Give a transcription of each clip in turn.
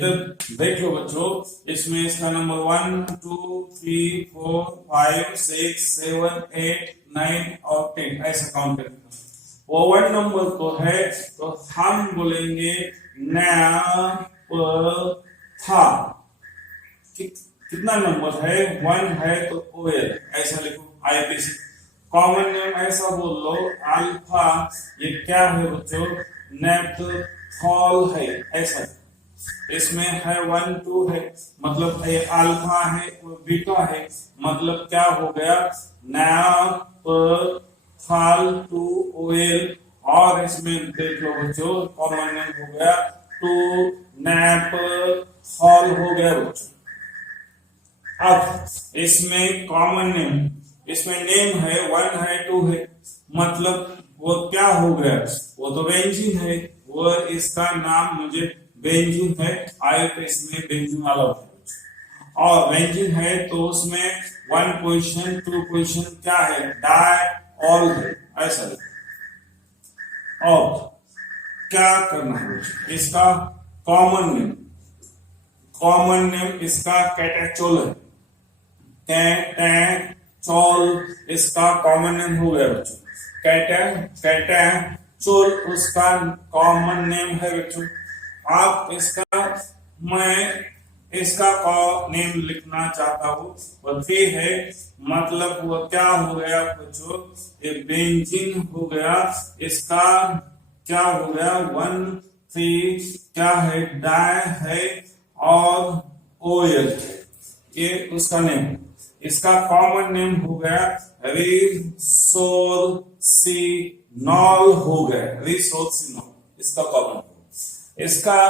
इधर देख लो बच्चों, इसमें इसका नंबर 1 2 3 4 5 6 7 8 9 और 10 ऐसा काउंट करेंगे। वो 1 नंबर को है तो हम बोलेंगे न प था। कितना नंबर है? 1 है तो ओएल ऐसा लिखो। आईपीसी कॉमन नेम ऐसा बोल लो अल्फा, ये क्या है बच्चों? नेप्थॉल है ऐसा। इसमें है 1 2 है मतलब ये अल्फा है, बीटा है मतलब क्या हो गया? नेप्थॉल टू ओएल। और इसमें देख लो बच्चों कॉमन नेम हो गया टू नेप्थॉल हो गया बच्चों। अब इसमें कॉमन नेम, इसमें नेम है 1 है 2 है मतलब वो क्या हो गया? वो तो बेंजीन है, वो इसका नाम मुझे बेंजीन है। आए तो इसमें बेंजीन वाला होता है और बेंजीन है तो उसमें 1 पोजीशन 2 पोजीशन क्या है? डायऑल है ऐसा। और क्या करना है? इसका कॉमन नेम, कॉमन नेम इसका कैटाचोल है। कैटाचोल इसका कॉमन नेम हो गया बच्चों। कैटाचोल उसका कॉमन नेम है बच्चों। आप इसका, मैं इसका नेम लिखना चाहता हूँ वो 3 है मतलब वो क्या हो गया बच्चों? ये बेंजीन हो गया। इसका क्या हो गया? 1 3 क्या है? डाई है और ओएल है, ये उसका नेम। इसका कॉमन नेम हो गया रिसोर्सिनॉल हो गया, रिसोर्सिनॉल इसका कॉमन। इसका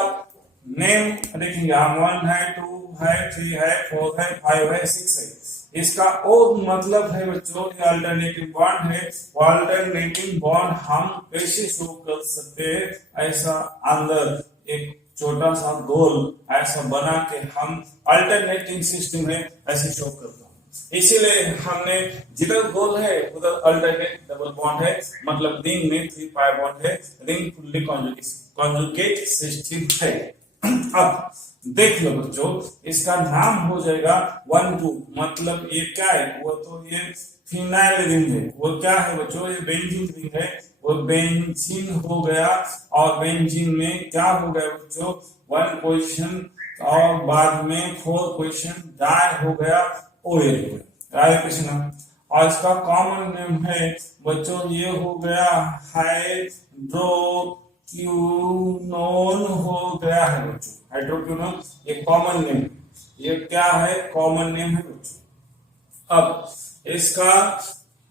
नेम देखेंगे हम 1 है 2 है 3 है 4 है 5 है 6 है। इसका ओ मतलब है बच्चों अल्टरनेटिंग बॉन्ड है। अल्टरनेटिंग बॉन्ड हम कैसे शो कर सकते हैं? ऐसा अंदर एक छोटा सा गोल ऐसा बना के हम अल्टरनेटिंग सिस्टम में ऐसे शो करते हैं। इसीलिए हमने जिधर गोल है उधर अल्टरनेट डबल बॉन्ड है मतलब रिंग में 3 पाई बॉन्ड है, रिंग फुल्ली कॉन्जुगेट सिस्टम है। अब देख लो बच्चों इसका नाम हो जाएगा 1 2 मतलब ये क्या है? वो तो ये फिनाइल रिंग है। वो क्या है बच्चों? ये बेंजीन रिंग है, वो बेंजीन हो गया। और बेंजीन में क्या हो गया बच्चों? 1 पोजीशन और बाद में 4 पोजीशन डाई हो गया, ओएल हो गया। Right question. और इसका कॉमन नेम है बच्चों ये हो गया हाइड्रोक्विनोन हो गया है बच्चों। हाइड्रोक्विनोन ये कॉमन नेम, ये क्या है? कॉमन नेम है बच्चों। अब इसका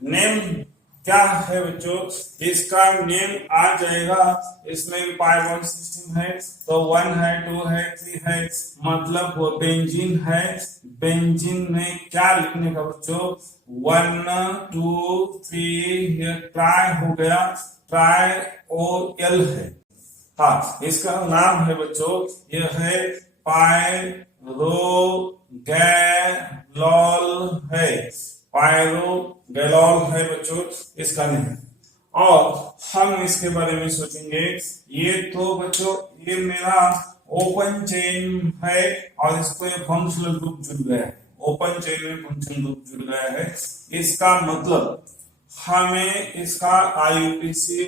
नेम क्या है बच्चों? इसका नेम आ जाएगा, इसमें पाई बॉन्ड सिस्टम है तो 1 है 2 है 3 है मतलब वो बेंजीन है। बेंजीन में क्या लिखने का बच्चों? 1 2 3 ये ट्राई हो गया, ट्राई ओएल है। हाँ इसका नाम है बच्चों ये है पायरोगैलॉल है, पायरोगैलॉल है बच्चों इसका नेम। और हम इसके बारे में सोचेंगे, ये तो बच्चों ये मेरा ओपन चेन है और इसको ये फंक्शनल ग्रुप जुड़ गया है। ओपन चेन में फंक्शनल ग्रुप जुड़ गया है। इसका मतलब हमें इसका आईयूपीएसी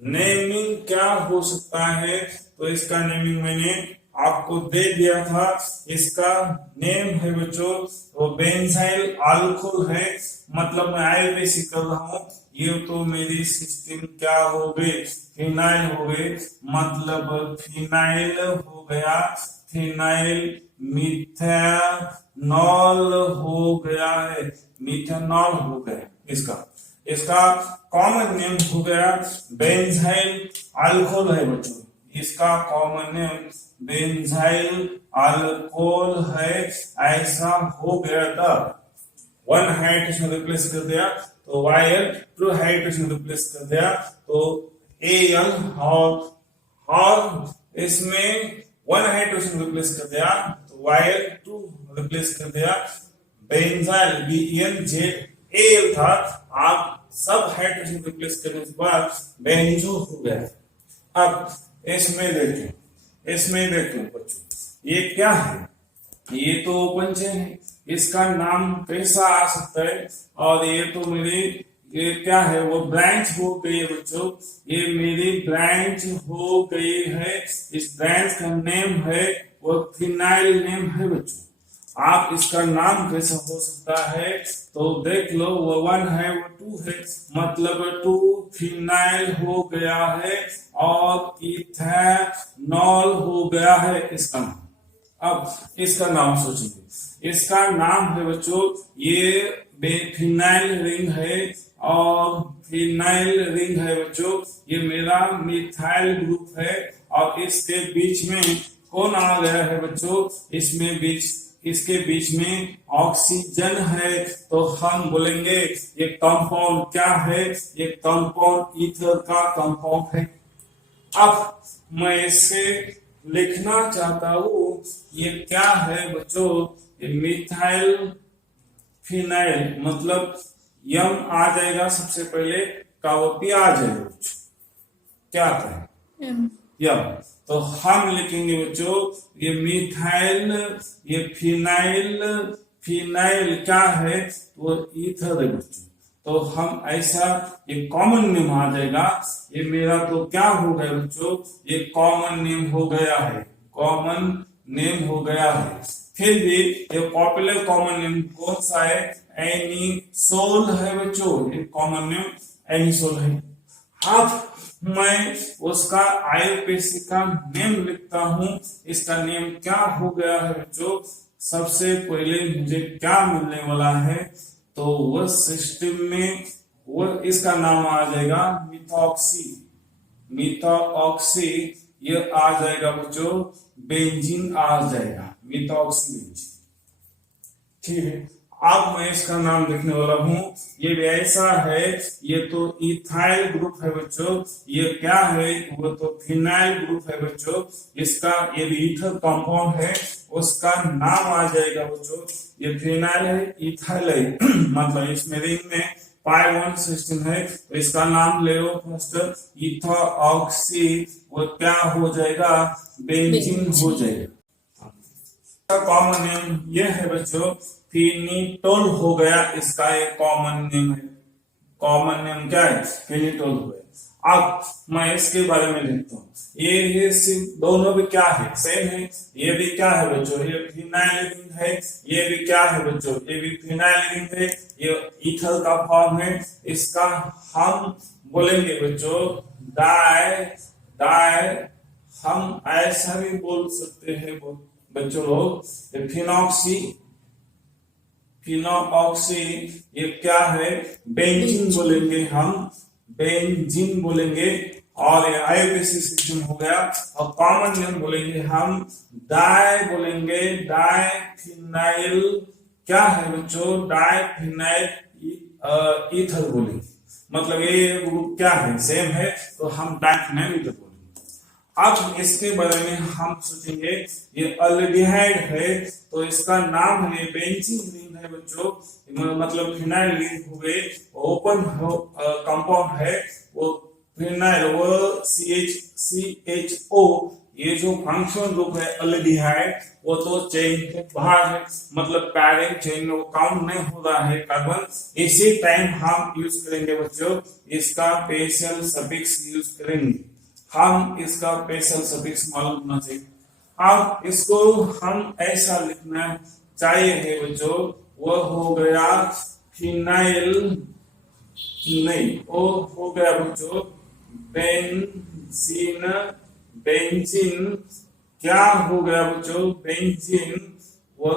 नेमिंग क्या हो सकता है? तो इसका नेमिंग मैंने आपको दे दिया था। इसका नेम है बच्चों वो बेंजाइल अल्कोहल है मतलब मैं आईयूपीएसी कर रहा हूं। ये तो मेरी सिस्टम क्या हो गई? फिनाइल हो गई मतलब फिनाइल हो गया, फिनाइल मिथेनॉल हो गया है, मिथेनॉल हो गया। इसका कॉमन नेम हो गया बेंजाइल अल्कोहल है बच्चों। इसका कॉमन नेम बेंजाइल अल्कोहल है ऐसा हो गया था। 1 हाइड्रोजन रिप्लेस कर दिया तो वायल, 2 हाइड्रोजन रिप्लेस कर दिया तो एल, और इसमें 1 हाइड्रोजन रिप्लेस कर दिया तो वायल, 2 रिप्लेस कर दिया बेंजाइल BNZAL था। आप सब हाइड्रोजन रिप्लेस करने के बाद बेंजो हो गया। अब इसमें देखो बच्चों ये क्या है? ये तो ओपन चेन है, इसका नाम कैसा आ सकता है? और ये तो मेरी ये क्या है? वो ब्रांच हो गई है बच्चों, ये मेरी ब्रांच हो गई है। इस ब्रांच का नेम है वो फिनाइल नेम है बच्चों। आप इसका नाम कैसा हो सकता है? तो देख लो, वो 1 है वो 2 है, मतलब 2 फिनाइल हो गया है और इथेनॉल हो गया है इसका नाम। अब इसका नाम सोचेंगे, इसका नाम है बच्चों ये फिनाइल रिंग है, और फिनाइल रिंग है बच्चों, ये मेरा मिथाइल ग्रुप है। और इसके बीच में कौन आ गया है बच्चों? इसके बीच में ऑक्सीजन है, तो हम बोलेंगे ये कंपाउंड क्या है? ये कंपाउंड ईथर का कंपाउंड है। अब मैं इसे लिखना चाहता हूं, ये क्या है बच्चों? ये मिथाइल फिनाइल, मतलब यम आ जाएगा सबसे पहले, कावपी आ जाएगा, क्या आता है? यम। तो हम लिखेंगे बच्चों ये मिथाइल, ये फिनाइल, फिनाइल क्या है? वो ईथर है बच्चों। तो हम ऐसा ये कॉमन नेम आ जाएगा। ये मेरा तो क्या हो गया बच्चों? ये कॉमन नेम हो गया है, कॉमन नेम हो गया है। फिर भी ये पॉपुलर कॉमन नेम कौन सा है? एनिसोल है बच्चों, ये कॉमन नेम एनिसोल है। अब मैं उसका आईयूपीएसी का नेम लिखता हूं। इसका नेम क्या हो गया है बच्चों? सबसे पहले मुझे क्या मिलने वाला है? तो वह सिस्टम में वो इसका नाम आ जाएगा मिथॉक्सी, मिथॉक्सी ये आ जाएगा बच्चों, बेंजीन आ जाएगा, मिथॉक्सी बेंजीन। ठीक है, अब मैं इसका नाम लिखने वाला हूं। ये भी ऐसा है, ये तो इथाइल ग्रुप है बच्चों, ये क्या है? वो तो फिनाइल ग्रुप है बच्चों। इसका ये भी ईथर कंपाउंड है, उसका नाम आ जाएगा बच्चों, ये फिनाइल है, इथाइल है। मतलब इसमें रिंग में पाई बॉन्ड सिस्टम है, तो इसका नाम ले लो फर्स्ट, इथॉक्सी, वो क्या हो जाएगा? बेंजीन हो जाएगा। कॉमन नेम ये है बच्चों, फिनिटोल हो गया, इसका एक कॉमन नेम है। कॉमन नेम क्या है? फिनिटोल हो गया। अब मैं इसके बारे में लिखता हूँ। ये दोनों भी क्या है? सेम है। ये भी क्या है बच्चों? ये फिनाइल रिंग है। ये भी क्या है बच्चों? ये भी फिनाइल रिंग है। ये ईथर का फॉर्म है। इसका हम बोलेंगे बच्चों डाई, हम ऐसा भी बोल सकते हैं बच्चों लोग, फिनॉक्सी, फिनॉक्सी ये क्या है? बेंजीन बोलेंगे हम, बेंजीन बोलेंगे। और ये आईयूपीएसी सिस्टम हो गया। और कॉमन नेम बोलेंगे हम डाई बोलेंगे, डाई फिनाइल क्या है बच्चों? डाई फिनाइल ईथर बोलेंगे। मतलब ये ग्रुप क्या है? सेम है, तो हम डाई फिनाइल ईथर बोलेंगे। अब इसके बारे में हम सोचेंगे, ये अल्डिहाइड है, तो इसका नाम है बेंजीन रिंग है बच्चों, मतलब फिनाइल रिंग हो गए, ओपन कंपाउंड है, वो फिनाइल, वो CHCHO, ये जो फंक्शनल ग्रुप है अल्डिहाइड, वो तो चेन के बाहर है, मतलब पैरेंट चेन में काउंट नहीं हो रहा है कार्बन। इसी टाइम हम यूज करेंगे बच्चों इसका स्पेशल सफिक्स यूज करेंगे। हम इसका स्पेशल सफिक्स मालूम होना चाहिए। अब इसको हम ऐसा लिखना चाहिए बच्चों, वो हो गया फिनाइल, नहीं वो हो गया बच्चों बेंजीन, बेंजीन क्या हो गया बच्चों? बेंजीन वो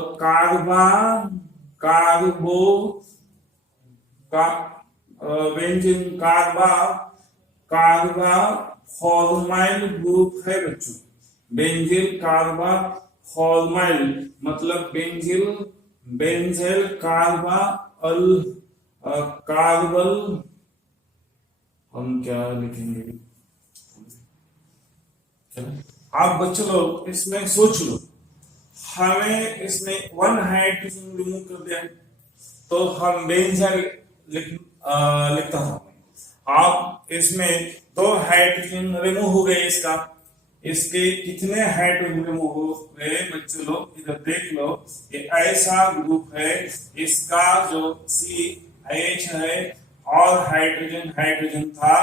बेंजीन कार्बा फॉर्माइल ग्रुप है बच्चों। बेंजिल कार्बा फॉर्माइल मतलब बेंजेल कार्बा कार्बल, हम क्या लिखेंगे? आप बच्चों लोग इसमें सोच लो, हमें इसमें 1 हाइड्रोजन रिमूव कर दिया, तो हम बेंजेल लिखता हूं। आप इसमें 2 हाइड्रोजन रिमूव हो गए इसका, इसके कितने हाइड्रोजन रिमूव हो गए बच्चों लोग इधर देख लो। ये ऐसा ग्रुप है, इसका जो CH है और हाइड्रोजन हाइड्रोजन था,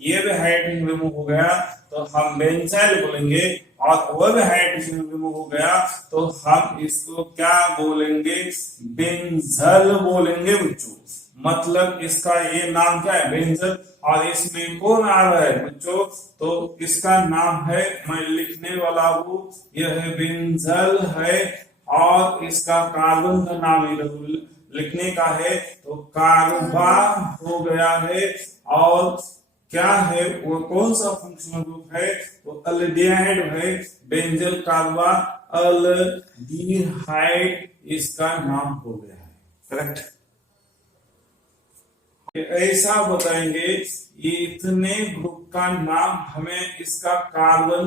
ये भी हाइड्रोजन रिमूव हो गया तो हम बेंजाइल बोलेंगे, और वो भी हाइड्रोजन रिमूव हो गया तो हम इसको क्या बोलेंगे, बेंजल बोलेंगे बच्चों। मतलब इसका ये नाम क्या है, बेंजल। और इसमें कौन आ रहा है बच्चों, तो इसका नाम है, मैं लिखने वाला हूं, यह है बेंजल है, और इसका कार्बन का नाम लिखने का है तो कार्बा हो गया है। और क्या है वो, कौन सा फंक्शनल ग्रुप है, तो अल्डिहाइड है, बेंजल कार्बा अल्डिहाइड इसका नाम हो गया है। करेक्ट। ऐसा बताएंगे, ये इतने ग्रुप का नाम, हमें इसका कार्बन,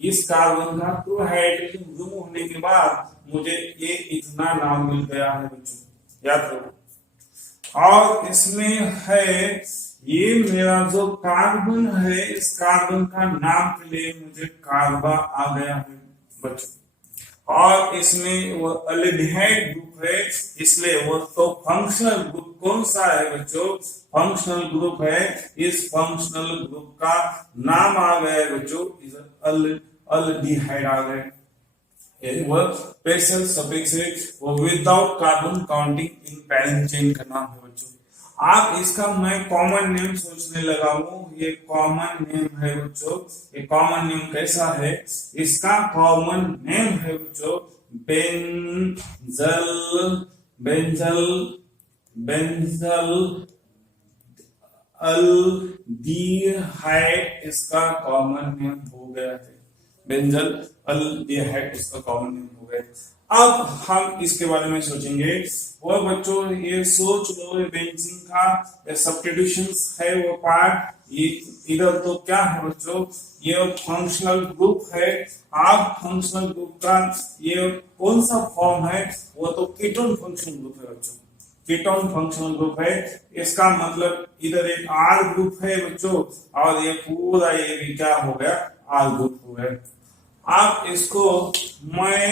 इस कार्बन का 2 हाइड्रोजन रिमूव होने के बाद मुझे ये इतना नाम मिल गया है बच्चों, याद रखो। और इसमें है, ये मेरा जो कार्बन है, इस कार्बन का नाम के लिए मुझे कार्बा आ गया है बच्चों। और इसमें वो अल्डिहाइड ग्रुप है, इसलिए वो तो फंक्शनल ग्रुप कौन सा है बच्चों, फंक्शनल ग्रुप है। इस फंक्शनल ग्रुप का नाम आ गया है बच्चों, अल्डिहाइड आ गए। वो स्पेशल सफिक्स है, वो without carbon counting in parent chain का नाम है बच्चों। आप इसका मैं कॉमन नेम सोचने लगा हूं, ये कॉमन नेम है बच्चों। ये कॉमन नेम कैसा है, इसका कॉमन नेम है बच्चों बेंजल, बेंजल, बेंजल अल्डिहाइड इसका कॉमन नेम हो गया है, बेंजल अल्डिहाइड इसका कॉमन नेम हो गया। अब हम इसके बारे में सोचेंगे। और बच्चों ये सोच लो, ये बेंजीन का सब्स्टिट्यूशंस है वो पार्ट, ये इधर तो क्या है बच्चों, ये फंक्शनल ग्रुप है। आप फंक्शनल ग्रुप का ये कौन सा फॉर्म है, वो तो कीटोन फंक्शनल ग्रुप है बच्चों, कीटोन फंक्शनल ग्रुप है। इसका मतलब इधर एक R ग्रुप है बच्चों, और ये पूरा ये भी क्या हो गया, R ग्रुप हो गया। आप इसको मैं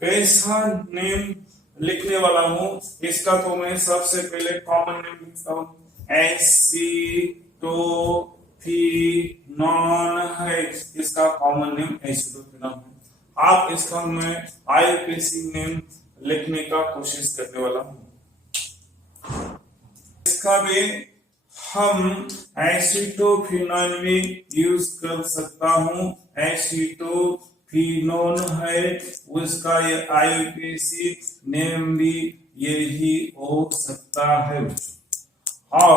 कैसा नेम लिखने वाला हूं, इसका तो मैं सबसे पहले कॉमन नेम लिखता हूं, एसिटोफिनॉन है, इसका कॉमन नेम एसिटोफिनॉन है। आप इसका मैं IUPAC नेम लिखने का कोशिश करने वाला हूं। इसका भी हम एसिटोफिनॉन में यूज कर सकता हूं, एसिटोफिनॉन है, उसका ये IUPAC नेम भी यही हो सकता है। और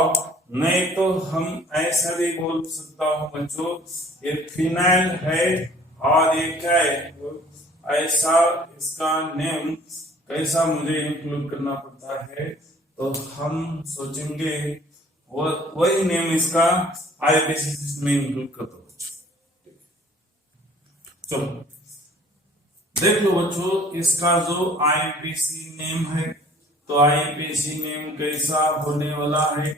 नहीं तो हम ऐसा भी बोल सकता हूं बच्चों, ये फिनाइल है, और ये क्या है, ऐसा इसका नेम कैसा मुझे इंक्लूड करना पड़ता है, तो हम सोचेंगे वही नेम इसका IUPAC में इंक्लूड कर दो। चलो देख लो बच्चों, इसका जो IUPAC नेम है, तो IUPAC नेम कैसा होने वाला है,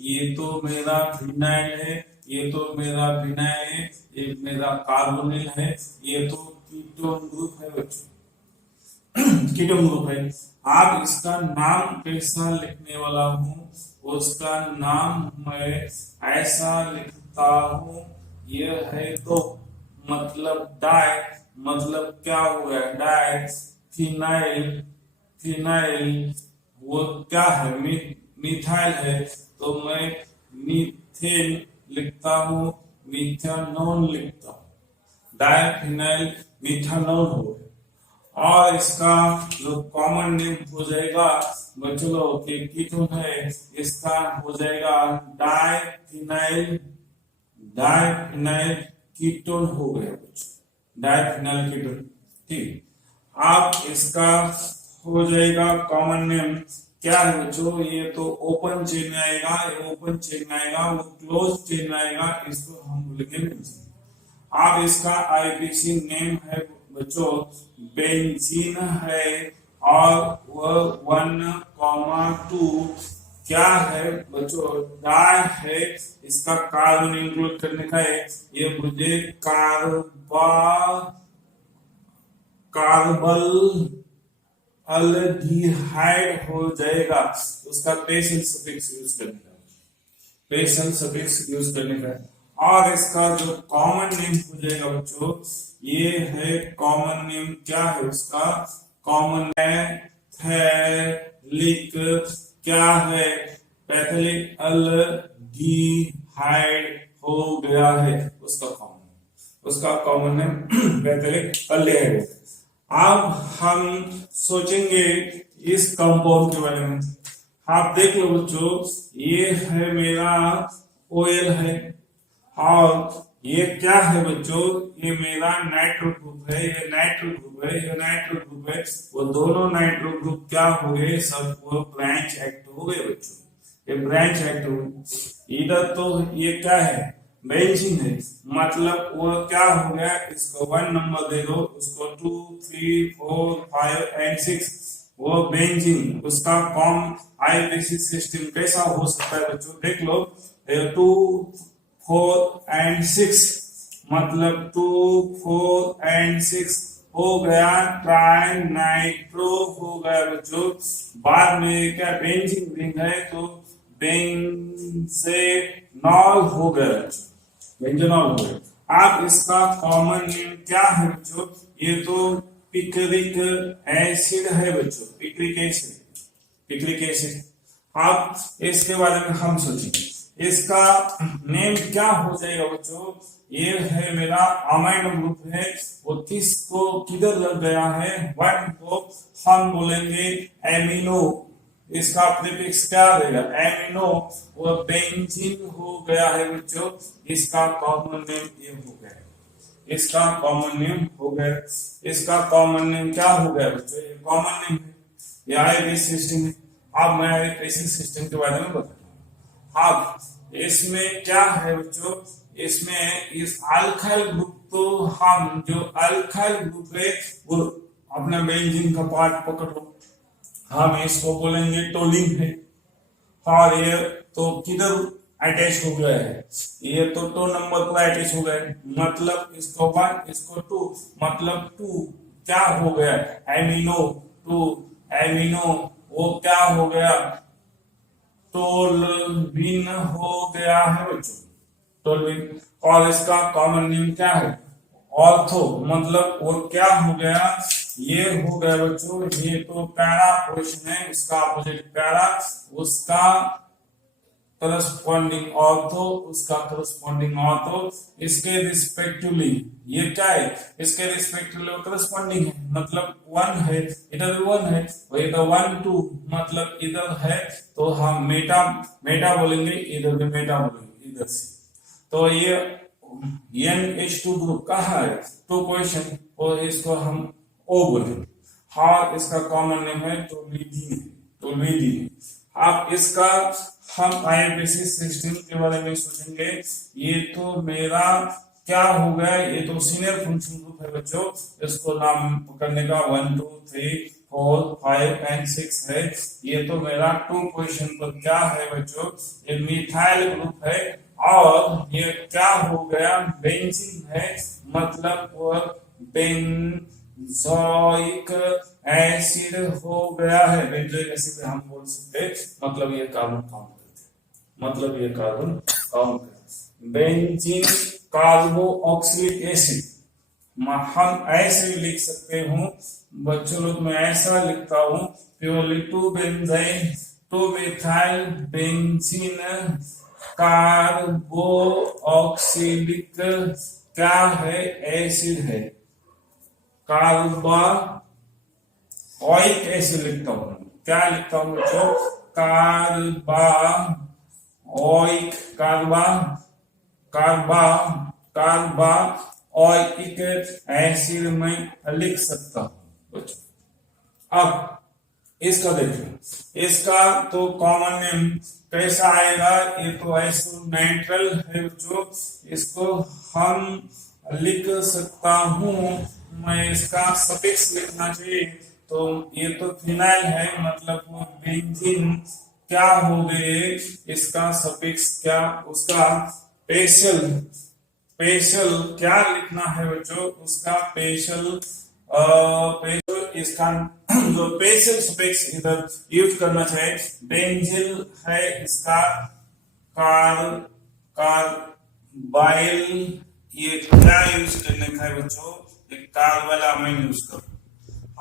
ये तो मेरा फिनाइल है, ये तो मेरा फिनाइल है, ये मेरा कार्बोनिल है, ये तो कीटोन ग्रुप है बच्चों, कीटोन ग्रुप है। आप इसका नाम कैसा लिखने वाला हूं, उसका नाम मैं ऐसा लिखता हूं, यह है तो मतलब डाई, मतलब क्या हो गया, डाई फिनाइल, फिनाइल वो क्या है, मिथाइल है, तो मैं मीथेन लिखता हूं, मिथेनॉल लिखता हूं, डाई फिनाइल मिथेनॉल हो गया। और इसका जो कॉमन नेम हो जाएगा बच्चों के कीटोन है, इसका हो जाएगा डाइफिनाइल, डाइफिनाइल कीटोन हो गया बच्चों, डाइफिनाइल कीटोन। ठीक, आप इसका हो जाएगा कॉमन नेम क्या है बच्चों, ये तो ओपन चेन आएगा, ये ओपन चेन आएगा, वो क्लोज चेन आएगा, इसको हम बोलेंगे बेंजीन। आप इसका IUPAC नेम है बच्चों बेंजीन है, और वह 1,2 क्या है बच्चों, डाई है, इसका कार्बन इंक्लूड करने का है, ये मुझे कार्बल अल्डिहाइड हो जाएगा, उसका पेशल सफिक्स यूज करने का, पेशल सफिक्स यूज करने का है। और इसका जो कॉमन नेम हो जाएगा बच्चों, ये है कॉमन नेम, क्या है उसका कॉमन पैथेलिक, क्या है पैथेलिक अल्डिहाइड हो गया है, उसका कॉमन नेम पैथेलिक अल्डिहाइड। अब हम सोचेंगे इस कंपाउंड के बारे में। आप देख लो बच्चों, ये है मेरा ओएल है, और ये क्या है बच्चों, ये मेरा नाइट्रो ग्रुप है, ये नाइट्रो ग्रुप है, ये नाइट्रो ग्रुप है। वो दोनों नाइट्रो ग्रुप क्या हो गए, सब वो ब्रांच एक्ट हो गए बच्चों, ये ब्रांच एक्ट हो गए। इधर तो ये क्या है, बेंजीन है, मतलब वो क्या हो गया, इसको 1 नंबर दे दो, उसको 2 3 4 5 एंड 6, वो बेंजीन, उसका कॉम आईपीसी सिस्टम कैसा हो सकता है बच्चों, देख लो 2 4 एंड 6, मतलब 2 4 एंड 6 हो गया, ट्राई नाइट्रो हो गया बच्चों। बाद में क्या बेंजीन रिंग है, तो बेंजेनॉल हो गया बच्चों, बेंजेनॉल हो गया। आप इसका कॉमन नेम क्या है बच्चों, ये तो पिक्रिक एसिड है बच्चों, पिक्रिक एसिड। आप इसके बारे में हम सोचेंगे, इसका नेम क्या हो जाएगा बच्चों, ये है मेरा अमाइनो ग्रुप है, वो किसको किधर लग गया है, 1 को हम बोलेंगे एमिनो, इसका प्रीफिक्स क्या रहेगा, एमिनो, वो बेंजीन हो गया है बच्चों, इसका कॉमन नेम ये हो गया, इसका कॉमन नेम हो गया, इसका कॉमन नेम क्या हो गया बच्चों, ये कॉमन नेम है, ये आईपीसी सिस्टम है। अब मैं आईपीसी सिस्टम के बारे में बताता हूँ। अब इसमें क्या है बच्चों, इसमें इस अल्काइल ग्रुप, तो हम जो अल्काइल ग्रुप है वो अपना बेंजीन का पार्ट पकड़ लो, हम इसको बोलेंगे टोलिन है, और ये तो किधर अटैच हो गया है, ये तो 2 नंबर पर अटैच हो गया है, मतलब इसको 1 इसको 2, मतलब 2 क्या हो गया, एमिनो 2 एमिनो, वो क्या हो गया, टोल्विन हो गया है बच्चों, टोल्विन। और इसका कॉमन नेम क्या है, ऑर्थो, मतलब वो क्या हो गया, ये हो गया बच्चों, ये तो पैरा पोर्शन है, उसका अपोजिट पैरा, उसका करस्पॉन्डिंग ऑर्थो, उसका करस्पॉन्डिंग ऑर्थो, इसके रिस्पेक्टिवली ये क्या है, इसके रिस्पेक्टिवली करस्पॉन्डिंग है, मतलब 1 है, इधर भी 1 है, वही तो 1 2, मतलब इधर है, तो हम मेटा बोलेंगे, इधर भी मेटा बोलेंगे, इधर से। तो ये NH2 ग्रुप कहाँ है, 2 क्वेश्चन, और इसको हम O बोलेंगे। हाँ, इसका कॉमन नेम है टोल्विडीन। अब इसका हम आईपीसी सिस्टम के बारे में सोचेंगे, ये तो मेरा क्या हो गया, ये तो सीनियर फंक्शन ग्रुप है बच्चों, इसको नाम पकड़ने का 1 2 3 4 5 एंड 6 है, ये तो मेरा 2 क्वेश्चन पर क्या है बच्चों, ये मिथाइल ग्रुप है, और ये क्या हो गया, बेंजीन है, मतलब वो बेंजोइक एसिड हो गया है, बेंजोइक एसिड हम बोल सकते हैं, मतलब ये कार्बन काउंट करते, बेंजीन कार्बोक्सिलिक एसिड, हम ऐसे भी लिख सकते हूँ बच्चों लोग, मैं ऐसा लिखता हूँ, purely 2 benzene 2 methyl benzene carboxylic क्या है, एसिड है, कार्बाओइक एसिड लिखता हूं, क्या लिखता हूं बच्चों, कार्बाओइक एसिड में लिख सकता हूं बच्चों। अब इसका देखिए, इसका तो कॉमन नेम कैसा आएगा, ये तो आइसोनाइट्रल है बच्चों, इसको हम लिख सकता हूं, मैं इसका सफिक्स लिखना चाहिए, तो ये तो फिनाइल है, मतलब वो बेंजीन क्या हो गए, इसका सफिक्स क्या, उसका स्पेशल स्पेशल क्या लिखना है बच्चों, उसका स्पेशल इसका जो स्पेशल सफिक्स इधर यूज करना चाहिए। बेंजिल है इसका कार कार्बाइल, ये क्या यूज करने का है बच्चों, एक कार वाला मैं यूज करूं।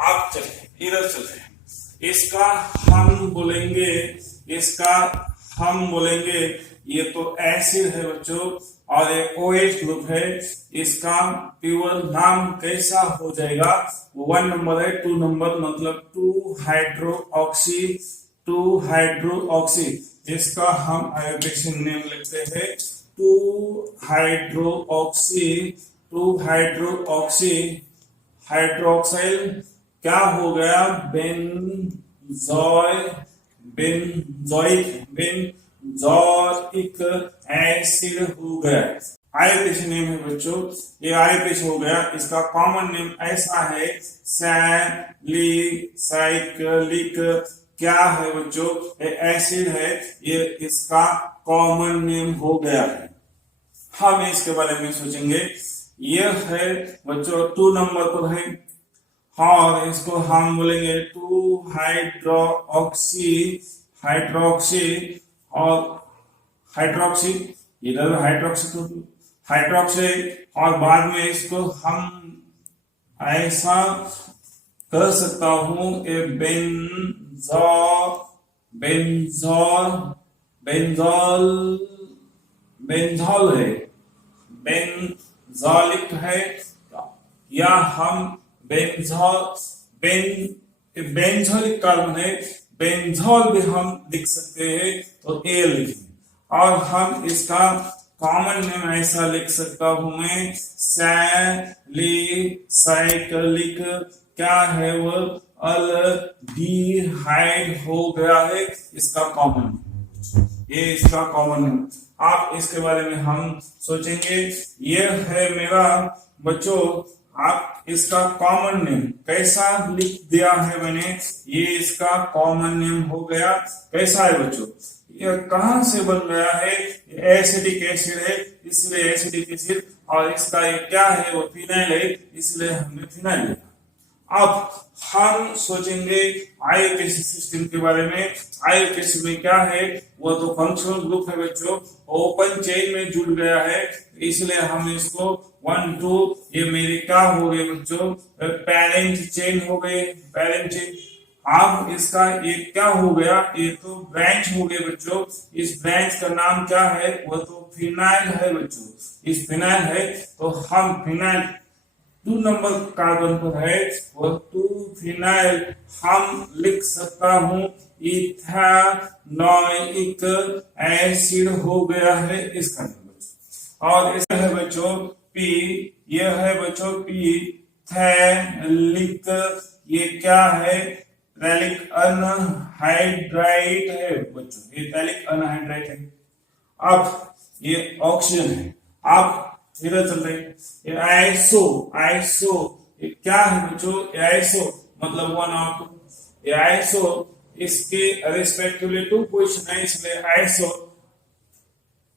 आप चले इधर चले, इसका हम बोलेंगे, इसका हम बोलेंगे ये तो एसिड है बच्चों और ये OH ग्रुप है, इसका प्योर नाम कैसा हो जाएगा, 1 नंबर है, 2 नंबर मतलब 2 हाइड्रोक्सी, इसका हम आयोडेशन नेम लिखते हैं 2 हाइड्रोक्सी हाइड्रोक्साइल, क्या हो गया, बेंजोइक एसिड हो गया। आयोडेशन नेम है बच्चों, ये आयोडेशन हो गया, इसका कॉमन नेम ऐसा है सैलिसाइक्लिक, क्या है बच्चों, ये एसिड है, ये इसका कॉमन नेम हो गया है। हम इसके बारे में सोचेंगे, ये है बच्चों 2 नंबर पर है और इसको हम बोलेंगे 2 हाइड्रोक्सी और हाइड्रोक्सी, इधर हाइड्रोक्सी और बाद में इसको हम ऐसा कर सकता हूं, ये बेंजोल है, बेंजोलिक है, या हम बेंजोलिक कार्बन है, बेंजोल भी हम लिख सकते हैं तो ए लिखेंगे, और हम इसका कॉमन नेम ऐसा लिख सकता हूं मैं सैलिसाइक्लिक, क्या है वो अल्डिहाइड हो गया है, इसका कॉमन, ये इसका कॉमन नेम। आप इसके बारे में हम सोचेंगे, ये है मेरा बच्चों, आप इसका कॉमन नेम कैसा लिख दिया है मैंने, ये इसका कॉमन नेम हो गया, कैसा है बच्चों, ये कहां से बन गया है, एसिडिक एसिड है इसलिए एसिडिक एसिड, और इसका ये क्या है, वो फिनाइल है इसलिए हमने फिनाइल लिखा। अब हम सोचेंगे आयोनिक एसिड सिस्टम के बारे में। आयोनिक एसिड में क्या है, वो तो फंक्शनल ग्रुप है बच्चों, ओपन चेन में जुड़ गया है, इसलिए हम इसको 1 2 ये मेरे क्या हो गए बच्चों, पैरेंट चेन हो गए, पैरेंट चेन। अब इसका ये क्या हो गया, ये तो ब्रांच हो गए बच्चों, इस ब्रांच का नाम क्या है, वो तो फिनाइल है बच्चों, इस फिनाइल है, तो हम फिनाइल 2 नंबर कार्बन पर है, वो 2 फिनाइल हम लिख सकता हूं इथेनोइक एसिड हो गया है इसका नंबर, और इसका है बच्चों पी, ये है बच्चों पी थैलिक, ये क्या है, थैलिक अनहाइड्राइड है बच्चों, ये थैलिक अनहाइड्राइड है। अब ये ऑक्सीजन है, आप इधर चल रहे, ये आइसो ये क्या है बच्चों, आइसो मतलब 1 और 2, ये आइसो इसके रिस्पेक्टिवली 2 पोजीशन है, इसलिए आइसो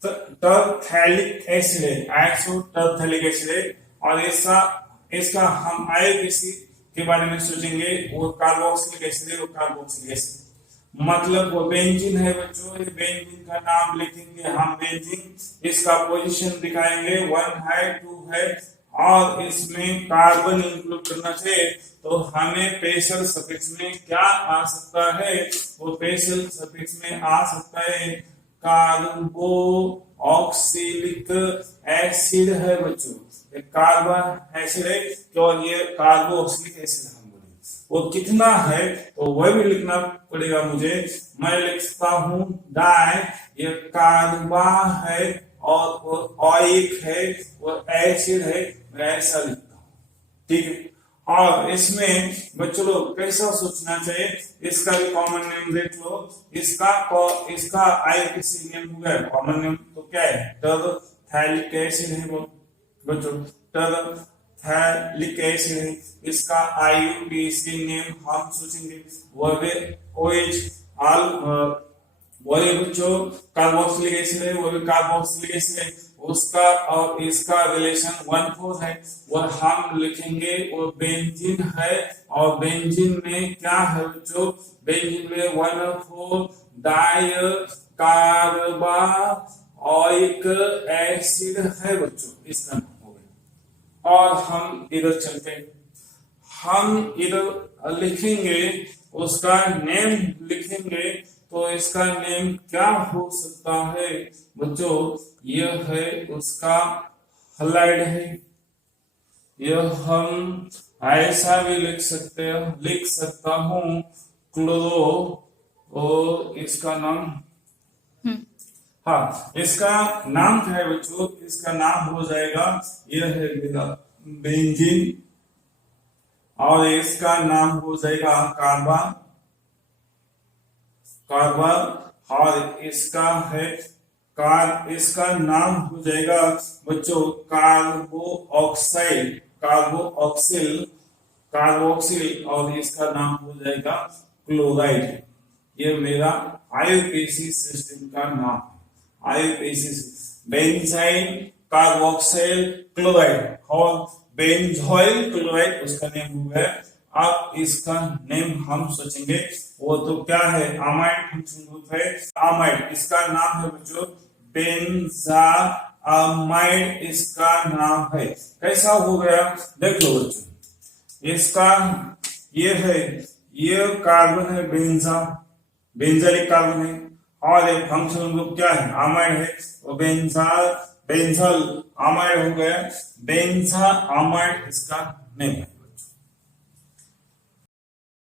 टरथैलिक एसिड है, आइसो टरथैलिक एसिड है, और इसका हम आयोडीसी के बारे में सोचेंगे, वो कार्बोक्सिलिक एसिड है, वो कार्बोक्सिलिक एसिड मतलब वो बेंजीन है बच्चों, ये बेंजीन का नाम लिखेंगे हम बेंजीन, इसका पोजीशन दिखाएंगे 1 है 2 है, और इसमें कार्बन इंक्लूड करना चाहिए, तो हमें स्पेशल सफिक्स में क्या आ सकता है, वो स्पेशल सफिक्स में आ सकता है कार्बोक्सिलिक एसिड है बच्चों, ये कार्बन एसिड है, तो ये कार्बोक्सिलिक एसिड है, वो कितना है तो वह भी लिखना पड़ेगा मुझे, मैं लिखता हूं डाई, ये कार्बा है और वो ऑइक है, वो एसिड है, मैं ऐसा लिखता हूं, ठीक है। और इसमें बच्चों लोग कैसा सोचना चाहिए, इसका भी कॉमन नेम देख लो, इसका आईयूपीएसी नेम हो गया, कॉमन नेम तो क्या है, टरथैलिक एसिड है वो बच्चों, टरथैलिक एसिड है, इसका आईयूपीएसी नेम हम सोचेंगे वो है OH वही बच्चों कार्बोक्सिलिक एसिड है, वो भी कार्बोक्सिलिक एसिड है, उसका और इसका रिलेशन 1,4 है। और हम लिखेंगे वो बेंजीन है, और बेंजीन में क्या है बच्चों, बेंजीन में 1,4 डाई कार्बोइक एसिड है बच्चों, इसका नाम हो गया। और हम इधर चलते हैं, हम इधर लिखेंगे उसका नेम लिखेंगे, तो इसका नेम क्या हो सकता है बच्चों, यह है उसका हलाइड है। यह हम ऐसा भी लिख सकता हूं क्लोरो, और इसका नाम हाँ, इसका नाम क्या है बच्चों, इसका नाम हो जाएगा, यह है मेरा बेंजीन, और इसका नाम हो जाएगा कार्बन, और इसका है इसका नाम हो जाएगा बच्चों कार्बोक्सिल, और इसका नाम हो जाएगा क्लोराइड। ये मेरा आईयूपीएसी सिस्टम का नाम है, आईयूपीएसी बेंजाइन कार्बोक्सिल क्लोराइड, और बेंजोइल क्लोराइड उसका नेम हो गया। अब इसका नेम हम सोचेंगे, वो तो क्या है, अमाइड फंक्शन ग्रुप है, अमाइड, इसका नाम है बच्चों बेंजामाइड, इसका नाम है। कैसा हो गया देख लो बच्चों, इसका ये है, ये कार्बन है बेंजालिक कार्बन है, और एक फंक्शनल ग्रुप क्या है, अमाइड है, वो बेंजल अमाइड हो गया, बेंजा अमाइड इसका नेम है।